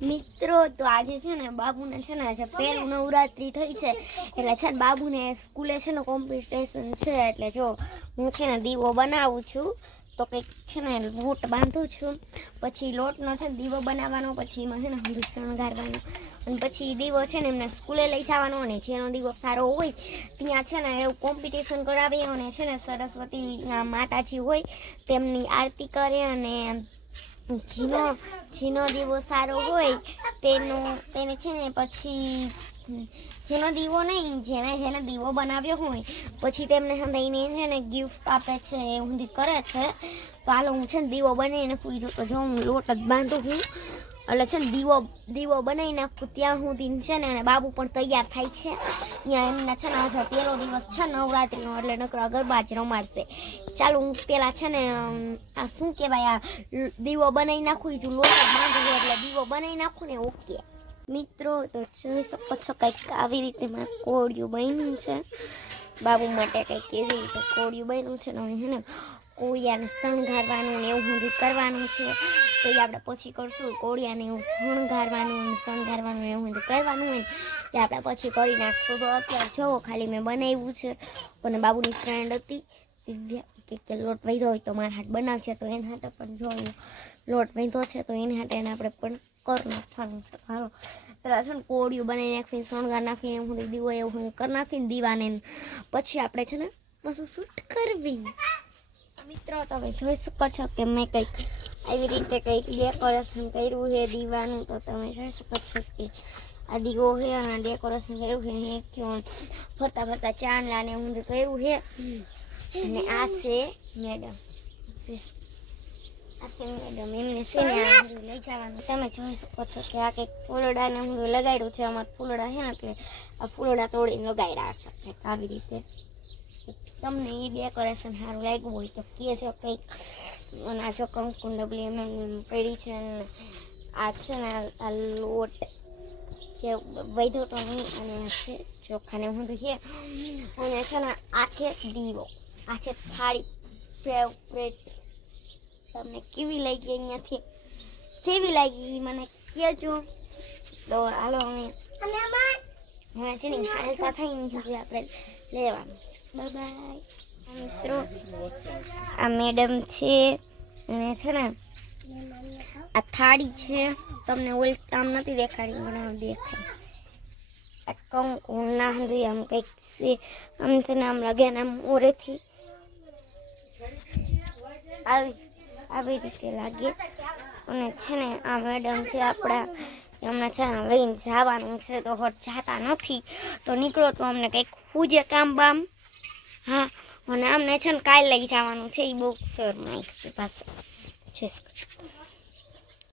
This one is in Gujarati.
મિત્રો તો આજે છે ને બાબુને છે ને આજે પહેલું નવરાત્રી થઈ છે એટલે છે ને બાબુને સ્કૂલે છે ને કોમ્પિટિશન છે એટલે જો હું છે ને દીવો બનાવું છું તો કંઈક છે ને લોટ બાંધું છું પછી લોટનો છે દીવો બનાવવાનો પછી એમાં છે ને હંધું શણગારવાનો અને પછી દીવો છે ને એમને સ્કૂલે લઈ જવાનો અને જેનો દીવો સારો હોય ત્યાં છે ને એવું કોમ્પિટિશન કરાવી અને છે ને સરસ્વતી માતાજી હોય તેમની આરતી કરે અને જેનો જેનો દીવો સારો હોય, તેનો, તેને છે ને પછી, જેનો દીવો નહીં, જેને જેને દીવો બનાવ્યો હોય, પછી તેમને હંધાઈને છે ને ગિફ્ટ આપે છે એ ઊંધી કરે છે. તો હાલ હું છે ને દીવો બનાવીને પૂરી જો જો હું લોટ જ બાંધું છું. એટલે છે ને દીવો દીવો બનાવી નાખું ત્યાં સુધી છે ને અને બાબુ પણ તૈયાર થાય છે. ત્યાં એમના છે ને આજે પહેલો દિવસ છે નવરાત્રિનો, એટલે નકરા ગરબા જ રમાડશે. ચાલો હું પેલા છે ને આ શું કહેવાય, આ દીવો બનાવી નાખું જો લોટ જ બાંધું એટલે દીવો બનાવી નાખું ને, ઓકે. મિત્રો, તો જોઈ શકો છો કંઈક આવી રીતે મારે કોળિયું બન્યું છે. બાબુ માટે કંઈક એવી રીતે કોળિયું બન્યું છે ને છે ને કોળિયાને શણગારવાનું ને એવું બધું કરવાનું છે. તો એ આપણે પછી કરશું કોળિયાને એવું શણગારવાનું ને શણગારવાનું એવું બધું કરવાનું હોય ને એ આપણે પછી કરી નાખશું. તો અત્યારે જોવો ખાલી મેં બનાવ્યું છે. અને બાબુની ફ્રેન્ડ હતી કે લોટ વધ્યો હોય તો મારા હાથ બનાવશે તો એના હાથે પણ જો લોટ વધ્યો છે તો એના હાથે એને આપણે પણ કરી નાખવાનું છે. હાલો. પેલા છે ને કોળિયું બનાવી નાખીને, શણગાર નાખીને એવું દીવો એવું કરી નાખીને દીવાને પછી આપણે છે ને પછી શૂટ કરવી. મિત્રો તમે જોઈ શકો છો કે મેં કંઈક આવી રીતે કંઈક ડેકોરેશન કર્યું છે દીવાનું. તો તમે જોઈ શકો છો કે આ દીવો છે અને ડેકોરેશન કર્યું છે. થયું ફરતા ફરતા ચાંદલા ને એવું કર્યું છે. અને આ છે મેડમ. આ મેડમ. એમને છે ને લઈ જવાનું. તમે જોઈ શકો છો કે આ કંઈક ફૂલડા ને લગાડ્યું છે. અમારા ફૂલડા છે ને એટલે આ ફૂલડા તોડીને લગાડ્યા છે. આવી રીતે. તમને એ ડેકોરેશન સારું લાગ્યું હોય તો કહે છે કંઈક. અને આ જો કંકુ એમ એમ પડી છે અને આ છે ને આ- લોટ કે વૈધો તો નહીં અને છે ચોખાને હું તો છે. અને છે ને આ છે દીવો. આ છે થાળી ફેવરેટ તમને કેવી લાગી અહીંયાથી? કેવી લાગી મને કહેજો. તો હાલો અમે હવે છે ને હાલતા થઈ ને આપણે લેવાનું. બાય. મિત્રો આ મેડમ છે અને છે ને, આ થાળી છે. તમને ઓલ આમ નથી દેખાડી પણ આમ દેખાય. આ કંકુ ના હંધી આમ કંઈક છે. આમ તેને આમ લાગે ને આમ ઓરેથી આવી આવી રીતે લાગે. અને છે ને આ મેડમ છે આપણા અમને છે ને લઈને જવાનું છે. તો હોટ જતા નથી. તો નીકળો તો અમને કંઈક પૂજે કામ બામ. હા અને આમને છે ને કાલે લઈ જવાનું છે એ બહુ સર માહિતી પાસે